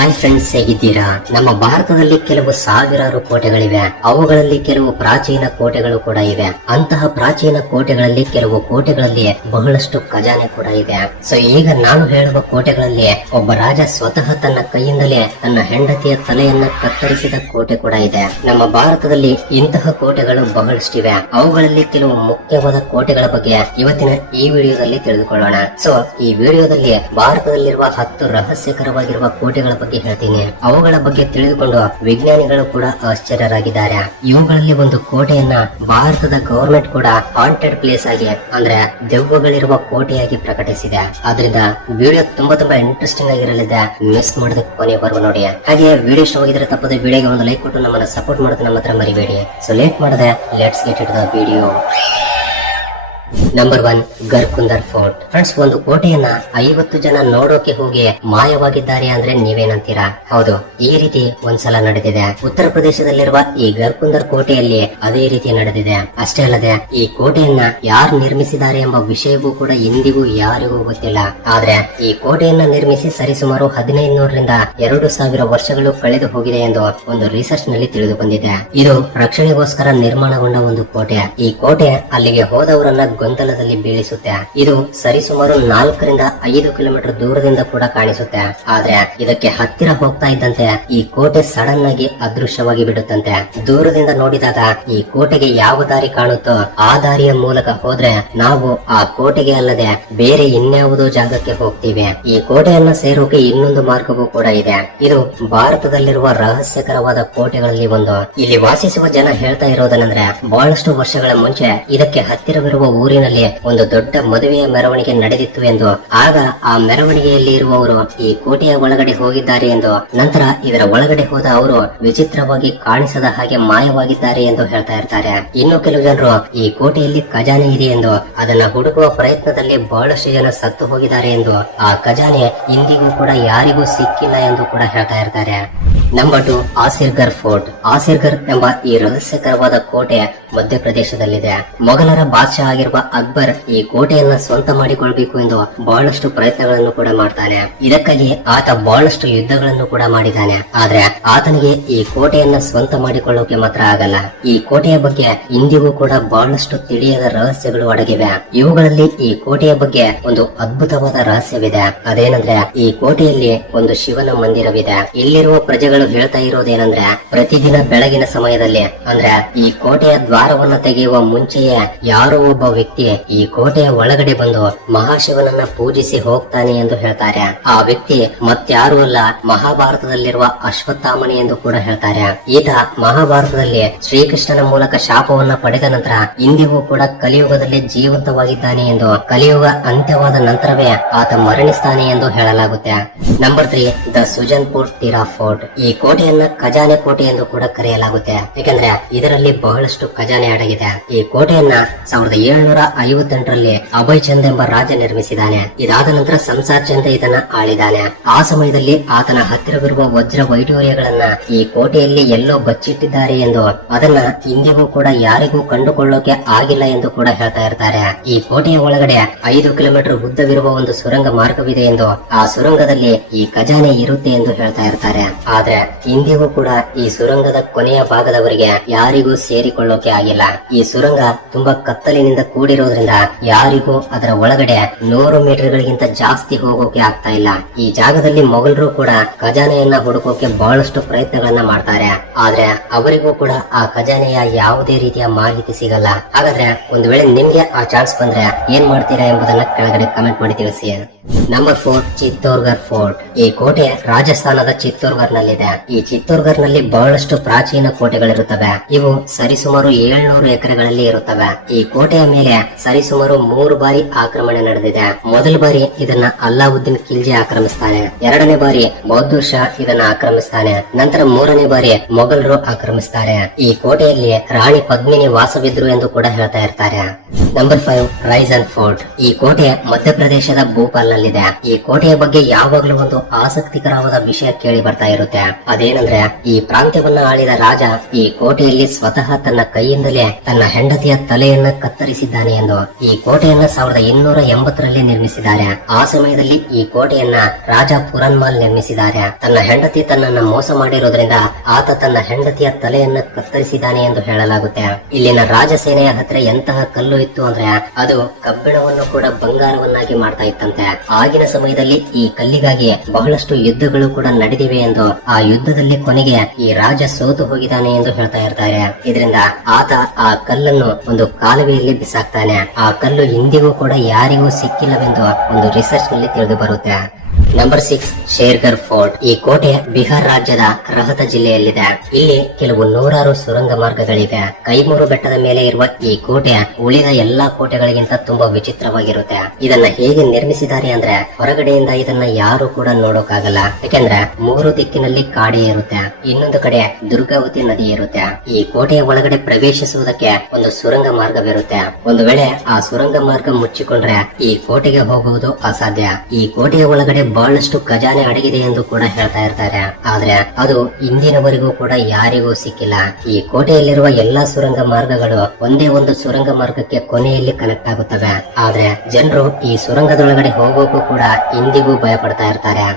Hi friends, ಹೇಗಿದ್ದೀರಾ? ನಮ್ಮ ಭಾರತದಲ್ಲಿ ಕೆಲವು ಸಾವಿರಾರು ಕೋಟೆಗಳಿವೆ. ಅವುಗಳಲ್ಲಿ ಕೆಲವು ಪ್ರಾಚೀನ ಕೋಟೆಗಳು ಕೂಡ ಇವೆ. ಅಂತಹ ಪ್ರಾಚೀನ ಕೋಟೆಗಳಲ್ಲಿ ಕೆಲವು ಕೋಟೆಗಳಲ್ಲಿ ಬಹಳಷ್ಟು ಖಜಾನೆ ಕೂಡ ಇದೆ. ಸೊ ಈಗ ನಾನು ಹೇಳುವ ಕೋಟೆಗಳಲ್ಲಿ ಒಬ್ಬ ರಾಜ ಸ್ವತಃ ತನ್ನ ಕೈಯಿಂದಲೇ ತನ್ನ ಹೆಂಡತಿಯ ತಲೆಯನ್ನ ಕತ್ತರಿಸಿದ ಕೋಟೆ ಕೂಡ ಇದೆ. ನಮ್ಮ ಭಾರತದಲ್ಲಿ ಇಂತಹ ಕೋಟೆಗಳು ಬಹಳಷ್ಟಿವೆ. ಅವುಗಳಲ್ಲಿ ಕೆಲವು ಮುಖ್ಯವಾದ ಕೋಟೆಗಳ ಬಗ್ಗೆ ಇವತ್ತಿನ ಈ ವಿಡಿಯೋದಲ್ಲಿ ತಿಳಿದುಕೊಳ್ಳೋಣ. ಸೊ ಈ ವಿಡಿಯೋದಲ್ಲಿ ಭಾರತದಲ್ಲಿರುವ 10 ರಹಸ್ಯಕರವಾಗಿರುವ ಕೋಟೆಗಳ ಬಗ್ಗೆ ಹೇಳ್ತೀನಿ. ಅವುಗಳ ಬಗ್ಗೆ ತಿಳಿದುಕೊಂಡು ವಿಜ್ಞಾನಿಗಳು ಕೂಡ ಆಶ್ಚರ್ಯರಾಗಿದ್ದಾರೆ. ಇವುಗಳಲ್ಲಿ ಒಂದು ಕೋಟೆಯನ್ನ ಭಾರತದ ಗವರ್ಮೆಂಟ್ ಕೂಡ ಹಾಂಟೆಡ್ ಪ್ಲೇಸ್ ಆಗಿ, ಅಂದ್ರೆ ದೆವ್ವಗಳಿರುವ ಕೋಟೆಯಾಗಿ ಪ್ರಕಟಿಸಿದೆ. ಆದ್ರಿಂದ ವಿಡಿಯೋ ತುಂಬಾ ಇಂಟ್ರೆಸ್ಟಿಂಗ್ ಆಗಿರಲಿದೆ. ಮಿಸ್ ಮಾಡದೆ ಕೊನೆವರೆಗೂ ನೋಡಿ. ಹಾಗೆ ವಿಡಿಯೋ ಇಷ್ಟ ಆಗಿದ್ರೆ ತಪ್ಪದೆ ವಿಡಿಯೋಗೆ ಒಂದು ಲೈಕ್ ಕೊಟ್ಟು ನಮ್ಮನ್ನ ಸಪೋರ್ಟ್ ಮಾಡೋದು ನಮ್ಮ ಹತ್ರ ಮರಿಬೇಡಿ. ಸೊ ಲೇಟ್ ಮಾಡದೆ let's get it the video. Number 1, Garhkundar fort. Friends, ಒಂದು ಕೋಟೆಯನ್ನ 50 ಜನ ನೋಡೋಕೆ ಹೋಗಿ ಮಾಯವಾಗಿದ್ದಾರೆ ಅಂದ್ರೆ ನೀವೇನಂತೀರಾ? ಹೌದು, ಈ ರೀತಿ ಒಂದ್ಸಲ ನಡೆದಿದೆ. ಉತ್ತರ ಪ್ರದೇಶದಲ್ಲಿರುವ ಈ ಗರ್ಕುಂದರ್ ಕೋಟೆಯಲ್ಲಿ ಅದೇ ರೀತಿ ನಡೆದಿದೆ. ಅಷ್ಟೇ ಅಲ್ಲದೆ ಈ ಕೋಟೆಯನ್ನ ಯಾರು ನಿರ್ಮಿಸಿದ್ದಾರೆ ಎಂಬ ವಿಷಯವೂ ಕೂಡ ಇಂದಿಗೂ ಯಾರಿಗೂ ಗೊತ್ತಿಲ್ಲ. ಆದ್ರೆ ಈ ಕೋಟೆಯನ್ನ ನಿರ್ಮಿಸಿ ಸರಿಸುಮಾರು 1500ರಿಂದ 2000 ವರ್ಷಗಳು ಕಳೆದು ಹೋಗಿದೆ ಎಂದು ಒಂದು ರಿಸರ್ಚ್ ನಲ್ಲಿ ತಿಳಿದು ಬಂದಿದೆ. ಇದು ರಕ್ಷಣೆಗೋಸ್ಕರ ನಿರ್ಮಾಣಗೊಂಡ ಒಂದು ಕೋಟೆ. ಈ ಕೋಟೆ ಅಲ್ಲಿಗೆ ಹೋದವರನ್ನ ಗೊಂದಲದಲ್ಲಿ ಬೀಳಿಸುತ್ತೆ. ಇದು ಸರಿಸುಮಾರು 4ರಿಂದ 5 ಕಿಲೋಮೀಟರ್ ದೂರದಿಂದ ಕೂಡ ಕಾಣಿಸುತ್ತೆ. ಆದ್ರೆ ಇದಕ್ಕೆ ಹತ್ತಿರ ಹೋಗ್ತಾ ಇದ್ದಂತೆ ಈ ಕೋಟೆ ಸಡನ್ ಆಗಿ ಅದೃಶ್ಯವಾಗಿ ಬಿಡುತ್ತಂತೆ. ದೂರದಿಂದ ನೋಡಿದಾಗ ಈ ಕೋಟೆಗೆ ಯಾವ ದಾರಿ ಕಾಣುತ್ತೋ ಆ ದಾರಿಯ ಮೂಲಕ ಹೋದ್ರೆ ನಾವು ಆ ಕೋಟೆಗೆ ಅಲ್ಲದೆ ಬೇರೆ ಇನ್ಯಾವುದೋ ಜಾಗಕ್ಕೆ ಹೋಗ್ತೀವಿ. ಈ ಕೋಟೆಯನ್ನ ಸೇರೋಕೆ ಇನ್ನೊಂದು ಮಾರ್ಗವೂ ಕೂಡ ಇದೆ. ಇದು ಭಾರತದಲ್ಲಿರುವ ರಹಸ್ಯಕರವಾದ ಕೋಟೆಗಳಲ್ಲಿ ಒಂದು. ಇಲ್ಲಿ ವಾಸಿಸುವ ಜನ ಹೇಳ್ತಾ ಇರೋದನಂದ್ರೆ ಬಹಳಷ್ಟು ವರ್ಷಗಳ ಮುಂಚೆ ಇದಕ್ಕೆ ಹತ್ತಿರವಿರುವ ಊರಿನಲ್ಲಿ ಒಂದು ದೊಡ್ಡ ಮದುವೆಯ ಮೆರವಣಿಗೆ ನಡೆದಿತ್ತು ಎಂದು, ಆಗ ಆ ಮೆರವಣಿಗೆಯಲ್ಲಿ ಇರುವವರು ಈ ಕೋಟೆಯ ಒಳಗಡೆ ಹೋಗಿದ್ದಾರೆ ಎಂದು, ನಂತರ ಇದರ ಒಳಗಡೆ ಹೋದ ಅವರು ವಿಚಿತ್ರವಾಗಿ ಕಾಣಿಸದ ಹಾಗೆ ಮಾಯವಾಗಿದ್ದಾರೆ ಎಂದು ಹೇಳ್ತಾ ಇರ್ತಾರೆ. ಇನ್ನು ಕೆಲವು ಜನರು ಈ ಕೋಟೆಯಲ್ಲಿ ಖಜಾನೆ ಇದೆ ಎಂದು, ಅದನ್ನ ಹುಡುಕುವ ಪ್ರಯತ್ನದಲ್ಲಿ ಬಹಳಷ್ಟು ಜನ ಸತ್ತು ಹೋಗಿದ್ದಾರೆ ಎಂದು, ಆ ಖಜಾನೆ ಇಂದಿಗೂ ಕೂಡ ಯಾರಿಗೂ ಸಿಕ್ಕಿಲ್ಲ ಎಂದು ಕೂಡ ಹೇಳ್ತಾ ಇರ್ತಾರೆ. Number 2, ಆಸಿರ್ಗರ್ fort. ಆಸಿರ್ಗರ್ ಎಂಬ ಈ ರಹಸ್ಯಕರವಾದ ಕೋಟೆ ಮಧ್ಯಪ್ರದೇಶದಲ್ಲಿದೆ. ಮೊಘಲರ ಬಾದ್ಶಾ ಆಗಿರುವ ಅಕ್ಬರ್ ಈ ಕೋಟೆಯನ್ನ ಸ್ವಂತ ಮಾಡಿಕೊಳ್ಬೇಕು ಎಂದು ಬಹಳಷ್ಟು ಪ್ರಯತ್ನಗಳನ್ನು ಕೂಡ ಮಾಡ್ತಾನೆ. ಇದಕ್ಕಾಗಿ ಆತ ಬಹಳಷ್ಟು ಯುದ್ಧಗಳನ್ನು ಕೂಡ ಮಾಡಿದ್ದಾನೆ. ಆದ್ರೆ ಆತನಿಗೆ ಈ ಕೋಟೆಯನ್ನ ಸ್ವಂತ ಮಾಡಿಕೊಳ್ಳೋಕೆ ಮಾತ್ರ ಆಗಲ್ಲ. ಈ ಕೋಟೆಯ ಬಗ್ಗೆ ಇಂದಿಗೂ ಕೂಡ ಬಹಳಷ್ಟು ತಿಳಿಯದ ರಹಸ್ಯಗಳು ಅಡಗಿವೆ. ಇವುಗಳಲ್ಲಿ ಈ ಕೋಟೆಯ ಬಗ್ಗೆ ಒಂದು ಅದ್ಭುತವಾದ ರಹಸ್ಯವಿದೆ. ಅದೇನಂದ್ರೆ ಈ ಕೋಟೆಯಲ್ಲಿ ಒಂದು ಶಿವನ ಮಂದಿರವಿದೆ. ಇಲ್ಲಿರುವ ಪ್ರಜೆಗಳು ಹೇಳ್ತಾ ಇರೋದೇನಂದ್ರೆ ಪ್ರತಿದಿನ ಬೆಳಗಿನ ಸಮಯದಲ್ಲಿ, ಅಂದ್ರೆ ಈ ಕೋಟೆಯ ದ್ವಾರವನ್ನ ತೆಗೆಯುವ ಮುಂಚೆಯೇ ಯಾರೋ ಒಬ್ಬ ವ್ಯಕ್ತಿ ಈ ಕೋಟೆಯ ಒಳಗಡೆ ಬಂದು ಮಹಾಶಿವನನ್ನ ಪೂಜಿಸಿ ಹೋಗ್ತಾನೆ ಎಂದು ಹೇಳ್ತಾರೆ. ಆ ವ್ಯಕ್ತಿ ಮತ್ಯಾರು ಅಲ್ಲ, ಮಹಾಭಾರತದಲ್ಲಿರುವ ಅಶ್ವತ್ಥಾಮನೆ ಎಂದು ಕೂಡ ಹೇಳ್ತಾರೆ. ಈತ ಮಹಾಭಾರತದಲ್ಲಿ ಶ್ರೀಕೃಷ್ಣನ ಮೂಲಕ ಶಾಪವನ್ನ ಪಡೆದ ನಂತರ ಇಂದಿಗೂ ಕೂಡ ಕಲಿಯುಗದಲ್ಲಿ ಜೀವಂತವಾಗಿದ್ದಾನೆ ಎಂದು, ಕಲಿಯುಗ ಅಂತ್ಯವಾದ ನಂತರವೇ ಆತ ಮರಣಿಸ್ತಾನೆ ಎಂದು ಹೇಳಲಾಗುತ್ತೆ. Number 3, the Sujanpur Tira fort. ಈ ಕೋಟೆಯನ್ನ ಖಜಾನೆ ಕೋಟೆ ಎಂದು ಕೂಡ ಕರೆಯಲಾಗುತ್ತೆ. ಯಾಕಂದ್ರೆ ಇದರಲ್ಲಿ ಬಹಳಷ್ಟು ಖಜಾನೆ ಅಡಗಿದೆ. ಈ ಕೋಟೆಯನ್ನ 1758ರಲ್ಲಿ ಅಭಯ್ ಚಂದ್ ಎಂಬ ರಾಜ ನಿರ್ಮಿಸಿದ್ದಾನೆ. ಇದಾದ ನಂತರ ಸಂಸಾರ್ ಚಂದ್ ಇದನ್ನ ಆಳಿದಾನೆ. ಆ ಸಮಯದಲ್ಲಿ ಆತನ ಹತ್ತಿರವಿರುವ ವಜ್ರ ವೈಢೂರ್ಯಗಳನ್ನ ಈ ಕೋಟೆಯಲ್ಲಿ ಎಲ್ಲೋ ಬಚ್ಚಿಟ್ಟಿದ್ದಾರೆ ಎಂದು, ಅದನ್ನ ಇಂದಿಗೂ ಕೂಡ ಯಾರಿಗೂ ಕಂಡುಕೊಳ್ಳೋಕೆ ಆಗಿಲ್ಲ ಎಂದು ಕೂಡ ಹೇಳ್ತಾ ಇರ್ತಾರೆ. ಈ ಕೋಟೆಯ ಒಳಗಡೆ 5 ಕಿಲೋಮೀಟರ್ ಉದ್ದವಿರುವ ಒಂದು ಸುರಂಗ ಮಾರ್ಗವಿದೆ ಎಂದು, ಆ ಸುರಂಗದಲ್ಲಿ ಈ ಖಜಾನೆ ಇರುತ್ತೆ ಎಂದು ಹೇಳ್ತಾ ಇರ್ತಾರೆ. ಆದ್ರೆ ಇಂದಿಗೂ ಕೂಡ ಈ ಸುರಂಗದ ಕೊನೆಯ ಭಾಗದವರೆಗೆ ಯಾರಿಗೂ ಸೇರಿಕೊಳ್ಳೋಕೆ ಆಗಿಲ್ಲ. ಈ ಸುರಂಗ ತುಂಬಾ ಕತ್ತಲಿನಿಂದ ಕೂಡಿರೋದ್ರಿಂದ ಯಾರಿಗೂ ಅದರ ಒಳಗಡೆ 100 ಮೀಟರ್ಗಳಿಗಿಂತ ಜಾಸ್ತಿ ಹೋಗೋಕೆ ಆಗ್ತಾ ಇಲ್ಲ. ಈ ಜಾಗದಲ್ಲಿ ಮೊಘಲರು ಕೂಡ ಖಜಾನೆಯನ್ನ ಹುಡುಕೋಕೆ ಬಹಳಷ್ಟು ಪ್ರಯತ್ನಗಳನ್ನ ಮಾಡ್ತಾರೆ. ಆದ್ರೆ ಅವರಿಗೂ ಕೂಡ ಆ ಖಜಾನೆಯ ಯಾವುದೇ ರೀತಿಯ ಮಾಹಿತಿ ಸಿಗಲ್ಲ. ಹಾಗಾದ್ರೆ ಒಂದು ವೇಳೆ ನಿಮ್ಗೆ ಆ ಚಾನ್ಸ್ ಬಂದ್ರೆ ಏನ್ ಮಾಡ್ತೀರಾ ಎಂಬುದನ್ನ ಕೆಳಗಡೆ ಕಮೆಂಟ್ ಮಾಡಿ ತಿಳಿಸಿ. Number 4, Chittorgarh fort. ಈ ಕೋಟೆ ರಾಜಸ್ಥಾನದ ಚಿತ್ತೋರ್ಗರ್ ನಲ್ಲಿದೆ. ಈ ಚಿತ್ತೋರ್ಗರ್ ನಲ್ಲಿ ಬಹಳಷ್ಟು ಪ್ರಾಚೀನ ಕೋಟೆಗಳಿರುತ್ತವೆ. ಇವು ಸರಿಸುಮಾರು 700 ಎಕರೆಗಳಲ್ಲಿ ಇರುತ್ತವೆ. ಈ ಕೋಟೆಯ ಮೇಲೆ ಸರಿಸುಮಾರು 3 ಬಾರಿ ಆಕ್ರಮಣ ನಡೆದಿದೆ. ಮೊದಲ ಬಾರಿ ಇದನ್ನ ಅಲ್ಲಾವುದ್ದೀನ್ ಖಿಲ್ಜಿ ಆಕ್ರಮಿಸ್ತಾನೆ. 2ನೇ ಬಾರಿ ಬಹದ್ದೂರ್ ಶಾ ಇದನ್ನ ಆಕ್ರಮಿಸ್ತಾನೆ. ನಂತರ 3ನೇ ಬಾರಿ ಮೊಘಲರು ಆಕ್ರಮಿಸ್ತಾರೆ. ಈ ಕೋಟೆಯಲ್ಲಿ ರಾಣಿ ಪದ್ಮಿನಿ ವಾಸವಿದ್ರು ಎಂದು ಕೂಡ ಹೇಳ್ತಾ ಇರ್ತಾರೆ. Number 5, resin fort. ಈ ಕೋಟೆ ಮಧ್ಯಪ್ರದೇಶದ ಭೋಪಾಲ್ ಸಾಲಿನಲ್ಲಿದೆ. ಈ ಕೋಟೆಯ ಬಗ್ಗೆ ಯಾವಾಗ್ಲೂ ಒಂದು ಆಸಕ್ತಿಕರವಾದ ವಿಷಯ ಕೇಳಿ ಬರ್ತಾ ಇರುತ್ತೆ. ಅದೇನಂದ್ರೆ ಈ ಪ್ರಾಂತ್ಯವನ್ನ ಆಳಿದ ರಾಜ ಈ ಕೋಟೆಯಲ್ಲಿ ಸ್ವತಃ ತನ್ನ ಕೈಯಿಂದಲೇ ತನ್ನ ಹೆಂಡತಿಯ ತಲೆಯನ್ನ ಕತ್ತರಿಸಿದ್ದಾನೆ ಎಂದು. ಈ ಕೋಟೆಯನ್ನ 1280ರಲ್ಲಿ ನಿರ್ಮಿಸಿದ್ದಾರೆ. ಆ ಸಮಯದಲ್ಲಿ ಈ ಕೋಟೆಯನ್ನ ರಾಜ ಪುರನ್ಮಾಲ್ ನಿರ್ಮಿಸಿದ್ದಾರೆ. ತನ್ನ ಹೆಂಡತಿ ತನ್ನನ್ನ ಮೋಸ ಮಾಡಿರೋದ್ರಿಂದ ಆತ ತನ್ನ ಹೆಂಡತಿಯ ತಲೆಯನ್ನ ಕತ್ತರಿಸಿದ್ದಾನೆ ಎಂದು ಹೇಳಲಾಗುತ್ತೆ. ಇಲ್ಲಿನ ರಾಜಸೇನೆಯ ಹತ್ರ ಎಂತಹ ಕಲ್ಲು ಇತ್ತು ಅಂದ್ರೆ ಅದು ಕಬ್ಬಿಣವನ್ನು ಕೂಡ ಬಂಗಾರವನ್ನಾಗಿ ಮಾಡ್ತಾ ಇತ್ತಂತೆ. ಆಗಿನ ಸಮಯದಲ್ಲಿ ಈ ಕಲ್ಲಿಗಾಗಿ ಬಹಳಷ್ಟು ಯುದ್ಧಗಳು ಕೂಡ ನಡೆದಿವೆ ಎಂದು, ಆ ಯುದ್ಧದಲ್ಲಿ ಕೊನೆಗೆ ಈ ರಾಜ ಸೋತು ಹೋಗಿದ್ದಾನೆ ಎಂದು ಹೇಳ್ತಾ ಇರ್ತಾರೆ. ಇದರಿಂದ ಆತ ಆ ಕಲ್ಲನ್ನು ಒಂದು ಕಾಲುವೆಯಲ್ಲಿ ಬಿಸಾಕ್ತಾನೆ. ಆ ಕಲ್ಲು ಇಂದಿಗೂ ಕೂಡ ಯಾರಿಗೂ ಸಿಕ್ಕಿಲ್ಲವೆಂದು ಒಂದು ರಿಸರ್ಚ್ ನಲ್ಲಿ ತಿಳಿದು ಬರುತ್ತೆ. Number 6 Shergarh fort. ಈ ಕೋಟೆ ಬಿಹಾರ್ ರಾಜ್ಯದ ರಹತ ಜಿಲ್ಲೆಯಲ್ಲಿದೆ. ಇಲ್ಲಿ ಕೆಲವು ನೂರಾರು ಸುರಂಗ ಮಾರ್ಗಗಳಿವೆ. ಕೈಮೂರು ಬೆಟ್ಟದ ಮೇಲೆ ಇರುವ ಈ ಕೋಟೆ ಉಳಿದ ಎಲ್ಲಾ ಕೋಟೆಗಳಿಗಿಂತ ತುಂಬಾ ವಿಚಿತ್ರವಾಗಿರುತ್ತೆ. ಇದನ್ನ ಹೇಗೆ ನಿರ್ಮಿಸಿದ್ದಾರೆ ಅಂದ್ರೆ ಹೊರಗಡೆಯಿಂದ ಇದನ್ನ ಯಾರು ಕೂಡ ನೋಡೋಕಾಗಲ್ಲ. ಯಾಕೆಂದ್ರೆ 3 ದಿಕ್ಕಿನಲ್ಲಿ ಕಾಡೆ ಇರುತ್ತೆ, ಇನ್ನೊಂದು ಕಡೆ ದುರ್ಗಾವತಿ ನದಿ ಇರುತ್ತೆ. ಈ ಕೋಟೆಯ ಒಳಗಡೆ ಪ್ರವೇಶಿಸುವುದಕ್ಕೆ ಒಂದು ಸುರಂಗ ಮಾರ್ಗವಿರುತ್ತೆ. ಒಂದು ವೇಳೆ ಆ ಸುರಂಗ ಮಾರ್ಗ ಮುಚ್ಚಿಕೊಂಡ್ರೆ ಈ ಕೋಟೆಗೆ ಹೋಗುವುದು ಅಸಾಧ್ಯ. ಈ ಕೋಟೆಯ ಒಳಗಡೆ ಬಹಳಷ್ಟು ಖಜಾನೆ ಅಡಗಿದೆ ಎಂದು ಕೂಡ ಹೇಳ್ತಾ ಇರ್ತಾರೆ. ಆದ್ರೆ ಅದು ಇಂದಿನವರೆಗೂ ಕೂಡ ಯಾರಿಗೂ ಸಿಕ್ಕಿಲ್ಲ. ಈ ಕೋಟೆಯಲ್ಲಿರುವ ಎಲ್ಲಾ ಸುರಂಗ ಮಾರ್ಗಗಳು ಒಂದೇ ಒಂದು ಸುರಂಗ ಮಾರ್ಗಕ್ಕೆ ಕೊನೆಯಲ್ಲಿ ಕನೆಕ್ಟ್ ಆಗುತ್ತವೆ. ಆದ್ರೆ ಜನರು ಈ ಸುರಂಗದೊಳಗಡೆ ಹೋಗೋಕು ಕೂಡ ಇಂದಿಗೂ ಭಯ ಪಡ್ತಾ ಇರ್ತಾರೆ.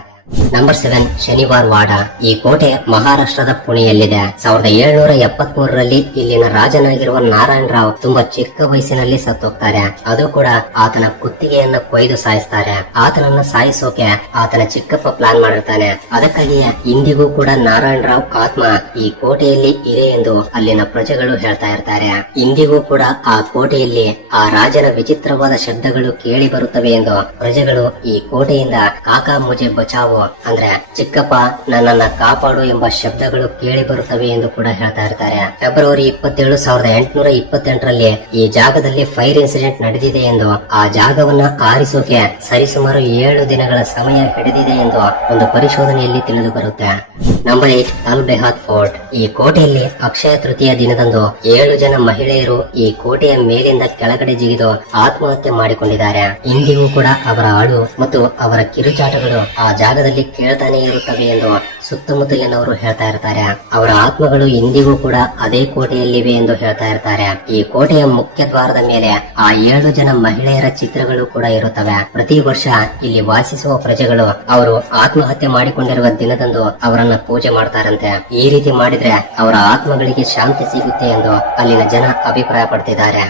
ನಂಬರ್ 7 ಶನಿವಾರ್ ವಾಡ. ಈ ಕೋಟೆ ಮಹಾರಾಷ್ಟ್ರದ ಪುಣೆಯಲ್ಲಿದೆ. 1773ರಲ್ಲಿ ಇಲ್ಲಿನ ರಾಜನಾಗಿರುವ ನಾರಾಯಣ್ ರಾವ್ ತುಂಬಾ ಚಿಕ್ಕ ವಯಸ್ಸಿನಲ್ಲಿ ಸತ್ತೋಗ್ತಾರೆ. ಅದು ಕೂಡ ಆತನ ಕುತ್ತಿಗೆಯನ್ನ ಕೊಯ್ದು ಸಾಯಿಸ್ತಾರೆ. ಆತನನ್ನ ಸಾಯಿಸೋಕೆ ಆತನ ಚಿಕ್ಕಪ್ಪ ಪ್ಲಾನ್ ಮಾಡಿರ್ತಾನೆ. ಅದಕ್ಕಾಗಿಯೇ ಇಂದಿಗೂ ಕೂಡ ನಾರಾಯಣ್ ರಾವ್ ಆತ್ಮ ಈ ಕೋಟೆಯಲ್ಲಿ ಇದೆ ಎಂದು ಅಲ್ಲಿನ ಪ್ರಜೆಗಳು ಹೇಳ್ತಾ ಇರ್ತಾರೆ. ಇಂದಿಗೂ ಕೂಡ ಆ ಕೋಟೆಯಲ್ಲಿ ಆ ರಾಜನ ವಿಚಿತ್ರವಾದ ಶಬ್ದಗಳು ಕೇಳಿ ಬರುತ್ತವೆ ಎಂದು ಪ್ರಜೆಗಳು ಈ ಕೋಟೆಯಿಂದ ಕಾಕಾ ಮುಜೆ ಬಚಾವೋ ಅಂದ್ರೆ ಚಿಕ್ಕಪ್ಪ ನನ್ನನ್ನ ಕಾಪಾಡು ಎಂಬ ಶಬ್ದಗಳು ಕೇಳಿ ಬರುತ್ತವೆ ಎಂದು ಕೂಡ ಹೇಳ್ತಾ ಇರ್ತಾರೆ. ಫೆಬ್ರವರಿ 27, 1828ರಲ್ಲಿ ಈ ಜಾಗದಲ್ಲಿ ಫೈರ್ ಇನ್ಸಿಡೆಂಟ್ ನಡೆದಿದೆ ಎಂದು, ಆ ಜಾಗವನ್ನ ಆರಿಸೋಕೆ ಸರಿಸುಮಾರು 7 ದಿನಗಳ ಸಮಯ ಹಿಡಿದಿದೆ ಎಂದು ಒಂದು ಪರಿಶೋಧನೆಯಲ್ಲಿ ತಿಳಿದು ಬರುತ್ತೆ. ನಂಬರ್ 8 ಅಲ್ ಬೆಹಾತ್ ಫೋರ್ಟ್. ಈ ಕೋಟೆಯಲ್ಲಿ ಅಕ್ಷಯ ತೃತೀಯ ದಿನದಂದು 7 ಜನ ಮಹಿಳೆಯರು ಈ ಕೋಟೆಯ ಮೇಲಿಂದ ಕೆಳಗಡೆ ಜಿಗಿದು ಆತ್ಮಹತ್ಯೆ ಮಾಡಿಕೊಂಡಿದ್ದಾರೆ. ಇಂದಿಗೂ ಕೂಡ ಅವರ ಅಳು ಮತ್ತು ಅವರ ಕಿರುಚಾಟಗಳು ಆ ಜಾಗದಲ್ಲಿ ಕೇಳ್ತಾನೆ ಇರುತ್ತವೆ ಎಂದು ಸುತ್ತಮುತ್ತಲಿನವರು ಹೇಳ್ತಾ ಇರ್ತಾರೆ. ಅವರ ಆತ್ಮಗಳು ಇಂದಿಗೂ ಕೂಡ ಅದೇ ಕೋಟೆಯಲ್ಲಿವೆ ಎಂದು ಹೇಳ್ತಾ ಇರ್ತಾರೆ. ಈ ಕೋಟೆಯ ಮುಖ್ಯ ದ್ವಾರದ ಮೇಲೆ ಆ 7 ಜನ ಮಹಿಳೆಯರ ಚಿತ್ರಗಳು ಕೂಡ ಇರುತ್ತವೆ. ಪ್ರತಿ ವರ್ಷ ಇಲ್ಲಿ ವಾಸಿಸುವ ಪ್ರಜೆಗಳು ಅವರು ಆತ್ಮಹತ್ಯೆ ಮಾಡಿಕೊಂಡಿರುವ ದಿನದಂದು ಅವರನ್ನ ಪೂಜೆ ಮಾಡ್ತಾರಂತೆ. ಈ ರೀತಿ ಮಾಡಿದ್ರೆ ಅವರ ಆತ್ಮಗಳಿಗೆ ಶಾಂತಿ ಸಿಗುತ್ತೆ ಎಂದು ಅಲ್ಲಿನ ಜನ ಅಭಿಪ್ರಾಯ ಪಡ್ತಿದ್ದಾರೆ.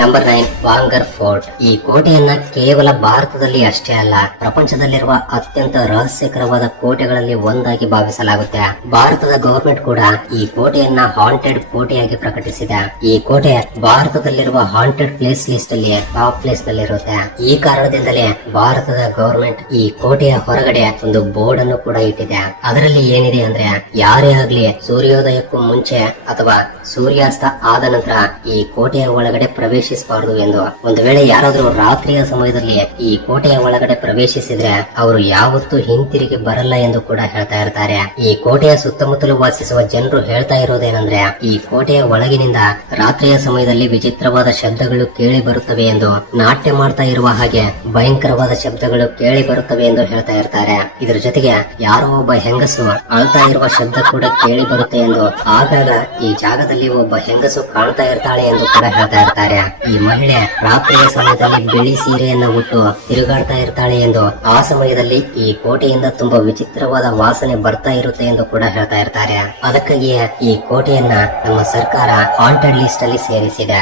Number 9 ವಾಂಗರ್ fort. ಈ ಕೋಟೆಯನ್ನ ಕೇವಲ ಭಾರತದಲ್ಲಿ ಅಷ್ಟೇ ಅಲ್ಲ, ಪ್ರಪಂಚದಲ್ಲಿರುವ ಅತ್ಯಂತ ರಹಸ್ಯಕರವಾದ ಕೋಟೆಗಳಲ್ಲಿ ಒಂದಾಗಿ ಭಾವಿಸಲಾಗುತ್ತೆ. ಭಾರತದ ಗವರ್ಮೆಂಟ್ ಕೂಡ ಈ ಕೋಟೆಯನ್ನ ಹಾಂಟೆಡ್ ಕೋಟೆಯಾಗಿ ಪ್ರಕಟಿಸಿದೆ. ಈ ಕೋಟೆ ಭಾರತದಲ್ಲಿರುವ ಹಾಂಟೆಡ್ ಪ್ಲೇಸ್ ಲಿಸ್ಟ್ ಅಲ್ಲಿ ಟಾಪ್ ಪ್ಲೇಸ್ ನಲ್ಲಿರುತ್ತೆ. ಈ ಕಾರಣದಿಂದಲೇ ಭಾರತದ ಗವರ್ಮೆಂಟ್ ಈ ಕೋಟೆಯ ಹೊರಗಡೆ ಒಂದು ಬೋರ್ಡ್ ಅನ್ನು ಕೂಡ ಇಟ್ಟಿದೆ. ಅದರಲ್ಲಿ ಏನಿದೆ ಅಂದ್ರೆ ಯಾರೇ ಆಗ್ಲಿ ಸೂರ್ಯೋದಯಕ್ಕೂ ಮುಂಚೆ ಅಥವಾ ಸೂರ್ಯಾಸ್ತ ಆದ ನಂತರ ಈ ಕೋಟೆಯ ಒಳಗಡೆ ಪ್ರವೇಶಿಸಬಾರದು ಎಂದು. ಒಂದು ವೇಳೆ ಯಾರಾದ್ರೂ ರಾತ್ರಿಯ ಸಮಯದಲ್ಲಿ ಈ ಕೋಟೆಯ ಒಳಗಡೆ ಪ್ರವೇಶಿಸಿದ್ರೆ ಅವರು ಯಾವತ್ತೂ ಹಿಂತಿರುಗಿ ಬರಲ್ಲ ಎಂದು ಕೂಡ ಹೇಳ್ತಾ ಇರ್ತಾರೆ. ಈ ಕೋಟೆಯ ಸುತ್ತಮುತ್ತಲು ವಾಸಿಸುವ ಜನರು ಹೇಳ್ತಾ ಇರೋದೇನೆಂದ್ರೆ ಈ ಕೋಟೆಯ ಒಳಗಿನಿಂದ ರಾತ್ರಿಯ ಸಮಯದಲ್ಲಿ ವಿಚಿತ್ರವಾದ ಶಬ್ದಗಳು ಕೇಳಿ ಬರುತ್ತವೆ ಎಂದು, ನಾಟ್ಯ ಮಾಡ್ತಾ ಇರುವ ಹಾಗೆ ಭಯಂಕರವಾದ ಶಬ್ದಗಳು ಕೇಳಿ ಬರುತ್ತವೆ ಎಂದು ಹೇಳ್ತಾ ಇರ್ತಾರೆ. ಇದರ ಜೊತೆಗೆ ಯಾರೋ ಒಬ್ಬ ಹೆಂಗಸು ಅಳ್ತಾ ಇರುವ ಶಬ್ದ ಕೂಡ ಕೇಳಿ ಬರುತ್ತೆ ಎಂದು, ಆಗಾಗ ಈ ಜಾಗದಲ್ಲಿ ಒಬ್ಬ ಹೆಂಗಸು ಕಾಣ್ತಾ ಇರ್ತಾಳೆ ಎಂದು ಕೂಡ ಹೇಳ್ತಾ ಇರ್ತಾರೆ. ಈ ಮಹಿಳೆ ರಾತ್ರಿಯ ಸಮಯದಲ್ಲಿ ಬಿಳಿ ಸೀರೆಯನ್ನ ಉಟ್ಟು ತಿರುಗಾಡ್ತಾ ಇರ್ತಾಳೆ ಎಂದು, ಆ ಸಮಯದಲ್ಲಿ ಈ ಕೋಟೆಯಿಂದ ತುಂಬಾ ವಿಚಿತ್ರವಾದ ವಾಸನೆ ಬರ್ತಾ ಇರುತ್ತೆ ಎಂದು ಕೂಡ ಹೇಳ್ತಾ ಇರ್ತಾರೆ. ಅದಕ್ಕಾಗಿಯೇ ಈ ಕೋಟೆಯನ್ನ ನಮ್ಮ ಸರ್ಕಾರ ಹಾಂಟೆಡ್ ಲಿಸ್ಟ್ ಅಲ್ಲಿ ಸೇರಿಸಿದೆ.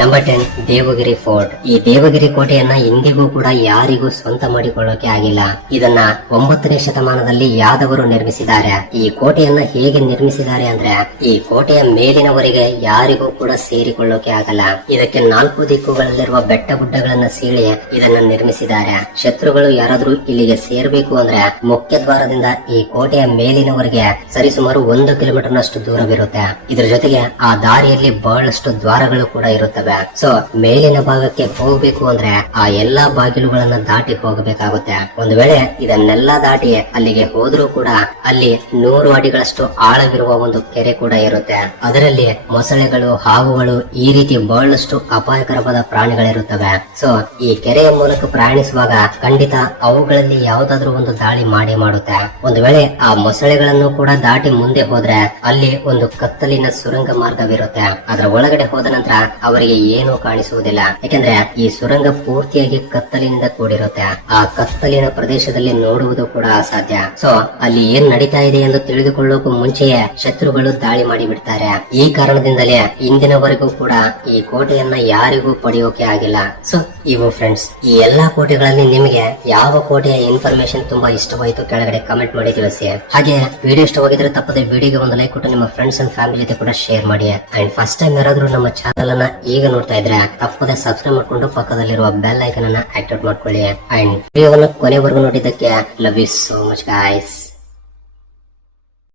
Number 10 Devagiri fort. ಈ ದೇವಗಿರಿ ಕೋಟೆಯನ್ನ ಇಂದಿಗೂ ಕೂಡ ಯಾರಿಗೂ ಸ್ವಂತ ಮಾಡಿಕೊಳ್ಳೋಕೆ ಆಗಿಲ್ಲ. ಇದನ್ನ 9ನೇ ಶತಮಾನದಲ್ಲಿ ಯಾದವರು ನಿರ್ಮಿಸಿದ್ದಾರೆ. ಈ ಕೋಟೆಯನ್ನ ಹೇಗೆ ನಿರ್ಮಿಸಿದ್ದಾರೆ ಅಂದ್ರೆ ಈ ಕೋಟೆಯ ಮೇಲಿನವರೆಗೆ ಯಾರಿಗೂ ಕೂಡ ಸೇರಿಕೊಳ್ಳೋಕೆ ಆಗಲ್ಲ. ಇದಕ್ಕೆ 4 ದಿಕ್ಕುಗಳಲ್ಲಿರುವ ಬೆಟ್ಟ ಗುಡ್ಡಗಳನ್ನ ಸೀಳಿ ಇದನ್ನ ನಿರ್ಮಿಸಿದ್ದಾರೆ. ಶತ್ರುಗಳು ಯಾರಾದ್ರೂ ಇಲ್ಲಿಗೆ ಸೇರ್ಬೇಕು ಅಂದ್ರೆ ಮುಖ್ಯ ದ್ವಾರದಿಂದ ಈ ಕೋಟೆಯ ಮೇಲಿನವರೆಗೆ ಸರಿಸುಮಾರು 1 ಕಿಲೋಮೀಟರ್ ನಷ್ಟು ದೂರವಿರುತ್ತೆ. ಇದ್ರ ಜೊತೆಗೆ ಆ ದಾರಿಯಲ್ಲಿ ಬಹಳಷ್ಟು ದ್ವಾರಗಳು ಕೂಡ ಇರುತ್ತವೆ. ಸೊ ಮೇಲಿನ ಭಾಗಕ್ಕೆ ಹೋಗ್ಬೇಕು ಅಂದ್ರೆ ಆ ಎಲ್ಲಾ ಬಾಗಿಲುಗಳನ್ನ ದಾಟಿ ಹೋಗಬೇಕಾಗುತ್ತೆ. ಒಂದು ವೇಳೆ ಇದನ್ನೆಲ್ಲ ದಾಟಿ ಅಲ್ಲಿಗೆ ಹೋದ್ರೂ ಕೂಡ ಅಲ್ಲಿ 100 ಅಡಿಗಳಷ್ಟು ಆಳವಿರುವ ಒಂದು ಕೆರೆ ಕೂಡ ಇರುತ್ತೆ. ಅದರಲ್ಲಿ ಮೊಸಳೆಗಳು, ಹಾವುಗಳು, ಈ ರೀತಿ ಬಹಳಷ್ಟು ಅಪಾಯಕರವಾದ ಪ್ರಾಣಿಗಳಿರುತ್ತವೆ. ಸೊ ಈ ಕೆರೆಯ ಮೂಲಕ ಪ್ರಯಾಣಿಸುವಾಗ ಖಂಡಿತ ಅವುಗಳಲ್ಲಿ ಯಾವ್ದಾದ್ರು ಒಂದು ದಾಳಿ ಮಾಡುತ್ತೆ. ಒಂದು ವೇಳೆ ಆ ಮೊಸಳೆಗಳನ್ನು ಕೂಡ ದಾಟಿ ಮುಂದೆ ಹೋದ್ರೆ ಅಲ್ಲಿ ಒಂದು ಕತ್ತಲಿನ ಸುರಂಗ ಮಾರ್ಗವಿರುತ್ತೆ. ಅದರ ಒಳಗಡೆ ಹೋದ ನಂತರ ಅವರಿಗೆ ಏನೂ ಕಾಣಿಸುವುದಿಲ್ಲ, ಯಾಕಂದ್ರೆ ಈ ಸುರಂಗ ಪೂರ್ತಿಯಾಗಿ ಕತ್ತಲಿನಿಂದ ಕೂಡಿರುತ್ತೆ. ಆ ಕತ್ತಲಿನ ಪ್ರದೇಶದಲ್ಲಿ ನೋಡುವುದು ಕೂಡ ಅಸಾಧ್ಯ. ಸೊ ಅಲ್ಲಿ ಏನ್ ನಡೀತಾ ಇದೆ ಎಂದು ತಿಳಿದುಕೊಳ್ಳೋಕು ಮುಂಚೆಯೇ ಶತ್ರುಗಳು ದಾಳಿ ಮಾಡಿ ಬಿಡ್ತಾರೆ. ಈ ಕಾರಣದಿಂದಲೇ ಇಂದಿನವರೆಗೂ ಕೂಡ ಈ ಕೋಟೆಯನ್ನ ಯಾರಿಗೂ ಪಡೆಯೋಕೆ ಆಗಿಲ್ಲ. ಸೊ ಇವು ಫ್ರೆಂಡ್ಸ್, ಈ ಎಲ್ಲಾ ಕೋಟೆಗಳಲ್ಲಿ ನಿಮಗೆ ಯಾವ ಕೋಟೆಯ ಇನ್ಫಾರ್ಮೇಶನ್ ತುಂಬಾ ಇಷ್ಟವಾಯಿತು ಕೆಳಗಡೆ ಕಮೆಂಟ್ ಮಾಡಿ ತಿಳಿಸಿ. ಹಾಗೆ ವಿಡಿಯೋ ಇಷ್ಟವಾಗಿದ್ರೆ ತಪ್ಪದೆ ವಿಡಿಯೋಗೆ ಒಂದು ಲೈಕ್ ಕೊಟ್ಟು ನಿಮ್ಮ ಫ್ರೆಂಡ್ಸ್ ಅಂಡ್ ಫ್ಯಾಮಿಲಿ ಜೊತೆ ಕೂಡ ಶೇರ್ ಮಾಡಿ. ಅಂಡ್ ಫಸ್ಟ್ ಟೈಮ್ ಯಾರಾದ್ರೂ ನಮ್ಮ ಚಾನಲ್ ಅನ್ನ ಈಗ ನೋಡ್ತಾ ಇದ್ರೆ ತಪ್ಪದೆ ಸಬ್ಸ್ಕ್ರೈಬ್ ಮಾಡ್ಕೊಂಡು ಪಕ್ಕದಲ್ಲಿರುವ ಬೆಲ್ ಐಕನ್ ಅನ್ನ ಆಕ್ಟಿವೇಟ್ ಮಾಡ್ಕೊಳ್ಳಿ. ಅಂಡ್ ವಿಡಿಯೋವನ್ನು ಕೊನೆವರೆಗೂ ನೋಡಿದ್ದಕ್ಕೆ love you so much guys.